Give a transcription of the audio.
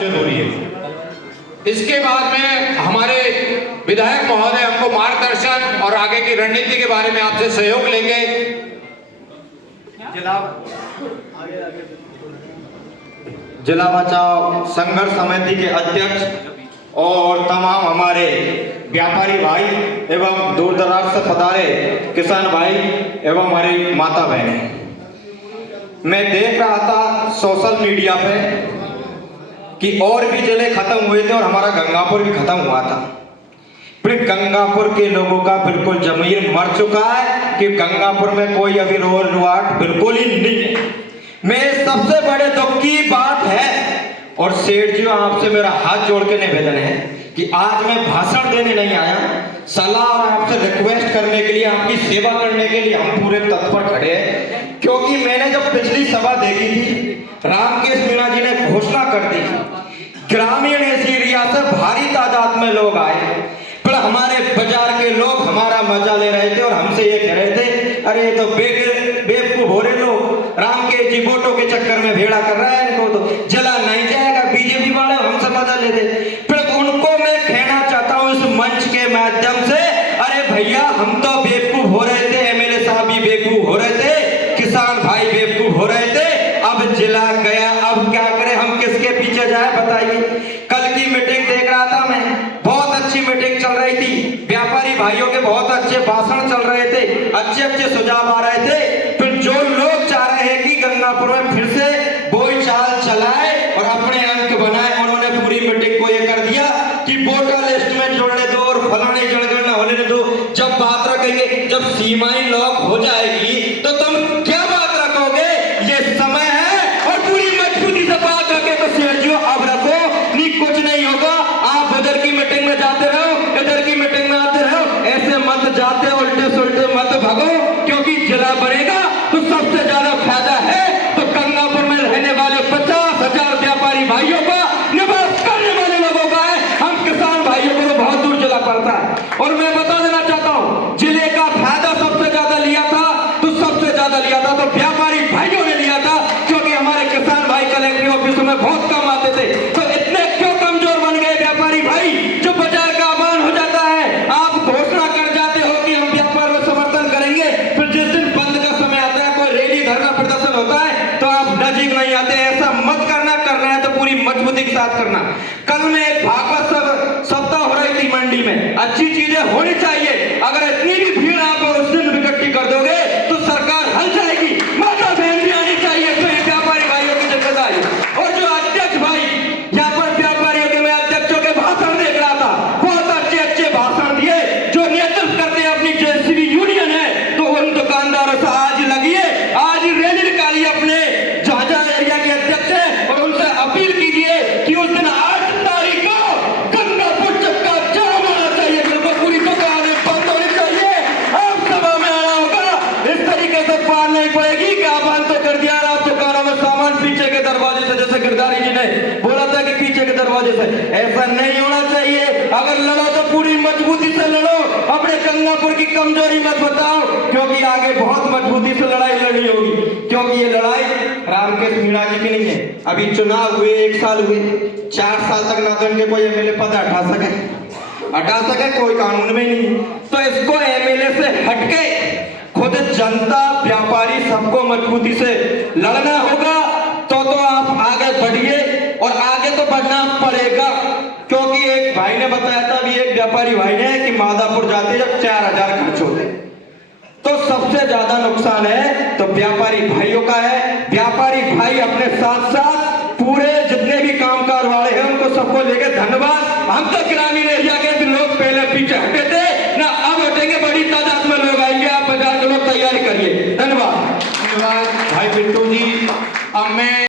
जरूरी है। इसके बाद में हमारे विधायक महोदय हमको मार्गदर्शन और आगे की रणनीति के बारे में आपसे सहयोग लेंगे। जिला बचाव संघर्ष समिति के अध्यक्ष और तमाम हमारे व्यापारी भाई एवं दूर दराज से पधारे किसान भाई एवं हमारी माता बहनें, मैं देख रहा था सोशल मीडिया पे कि और भी जिले खत्म हुए थे और हमारा गंगापुर भी खत्म हुआ था। फिर गंगापुर के लोगों का बिल्कुल जमीर मर चुका है कि गंगापुर में कोई अभी रोड रुआट बिल्कुल ही नहीं है। मैं सबसे बड़े दुख की बात है और सेठ जी आपसे मेरा हाथ जोड़ के निवेदन है कि आज मैं भाषण देने नहीं आया, सलाह और आपसे रिक्वेस्ट करने के लिए, आपकी सेवा करने के लिए हम पूरे तत्पर खड़े हैं। क्योंकि मैंने जब पिछली सभा देखी थी, रामकेश मीणा जी ने घोषणा कर दी, ग्रामीण एरिया से भारी तादाद में लोग आए, पर हमारे बाजार के लोग हमारा मजा ले रहे थे और हमसे ये कह रहे थे, अरे ये तो बेवकूफ हो रहे लोग, रामकेश जी वोटों के चक्कर में भेड़ा कर रहा है, इनको तो जला नहीं जाएगा, बीजेपी वाले हमसे मजा लेते। फिर उनको मैं कहना चाहता हूँ इस मंच के माध्यम से, अरे भैया हम तो बेवकूफ हो रहे थे, एमएलए साहब भी बेवकूफ हो रहे थे, किसान भाई बेवकूफ हो रहे थे, अब जिला गया, अब क्या करें, हम किसके पीछे जाए बताइए। कल की मीटिंग देख रहा था मैं, बहुत अच्छी मीटिंग चल रही थी, व्यापारी भाइयों के बहुत अच्छे भाषण चल रहे थे, अच्छे अच्छे सुझाव आ रहे थे। फिर जो लोग चाह रहे हैं कि गंगापुर में फिर से वही चाल चलाए और अपने अंक बनाए, उन्होंने पूरी मीटिंग को ये कर दिया कि वोटर लिस्ट में जोड़ने दो और फलाने जनगणना होने दो। जब बात रखेंगे, जब सीमाएं लॉक हो जाएगी तो तुम क्या बात रखोगे, ये समय है और पूरी मजबूती से बात रखे तो सेठियों अब रखो, नहीं कुछ नहीं होगा। आप उधर की मीटिंग में जाते रहो, इधर की मीटिंग में आते रहो, ऐसे मत जाते उल्टे सुल्टे मत भागो, क्योंकि जिला बनेगा तो सबसे ज्यादा फायदा है तो गंगापुर में रहने वाले 50,000 व्यापारी भाइयों का, निवास करने वाले लोगों का है। हम किसान भाइयों को तो बहुत दूर जिला पड़ता है और मैं बता देना चाहता हूँ, जिले का फायदा सबसे ज्यादा लिया था तो सबसे ज्यादा लिया था तो व्यापारी भाइयों ने लिया था, क्योंकि हमारे किसान भाई कलेक्टर ऑफिस में बहुत कम आते थे। तो इतने क्यों कमजोर बन गए व्यापारी भाई, जो बाजार का आह्वान हो जाता है, आप घोषणा कर जाते हो कि हम व्यापार में समर्थन करेंगे, फिर जिस दिन बंद का समय आता है, कोई रैली धरना प्रदर्शन होता है तो आप नजीक नहीं आते। ऐसा मत करना, करना है तो पूरी मजबूती के साथ करना। कल में एक भागवत सप्ताह हो रही थी मंडी में, अच्छी चीजें होनी चाहिए, अगर इतनी भी भीड़ आप उस दिन इकट्ठी कर दोगे तो सरकार हल जाएगी, माता बहन भी आनी चाहिए। तो ये व्यापारी भाइयों की जिम्मेदारी। और जो अध्यक्ष भाई यहाँ पर व्यापारियों के, मैं अध्यक्षों के भाषण देख रहा था, बहुत अच्छे अच्छे भाषण दिए, जो नेतृत्व करते हैं अपनी जेसीबी यूनियन है, तो उन दुकानदारों से आज लगिए, आज रैली निकालिए अपने जहां एरिया के अध्यक्ष है और उनसे अपील कीजिए कि उस दिन 8 तारीख को गंगापुर चक्का जाम होना चाहिए, बिल्कुल पूरी दुकानें बंद होनी चाहिए। आप सभा में आना होगा, इस तरीके से पार नहीं पड़ेगी कि आप बंद तो कर दिया, आप दुकानों में सामान पीछे के दरवाजे से, जैसे गिरधारी जी ने बोला था कि पीछे के दरवाजे से, ऐसा नहीं होना चाहिए। अगर लड़ो तो पूरी मजबूती से लड़ो, अपने गंगापुर की कमजोरी मत बताओ, क्योंकि आगे बहुत मजबूती से लड़ाई लड़नी होगी। क्योंकि ये लड़ाई रामकेश मीणा जी की नहीं है, अभी चुनाव हुए 1 साल हुए, 4 साल तक ना तो इनके कोई एमएलए पद हटा सके, कोई कानून में नहीं। तो इसको एमएलए से हटके खुद जनता, व्यापारी सबको मजबूती से लड़ना होगा। तो आप आगे बढ़िए और आगे तो बढ़ना पड़ेगा, क्योंकि एक भाई ने बताया था, अभी एक व्यापारी भाई ने, कि मादापुर जाते जब 4,000 खर्च होते तो सबसे ज्यादा नुकसान है तो व्यापारी भाइयों का है। व्यापारी भाई अपने साथ साथ पूरे जितने भी कामकाज वाले हैं उनको सबको लेकर धन्यवाद। हम तो ग्रामीण एरिया के लोग पहले पीछे हटे थे ना, अब हटेंगे, बड़ी तादाद में लोग आएंगे, आप बाजार के लोग तैयारी करिए। धन्यवाद। धन्यवाद भाई पिंटू जी। अब मैं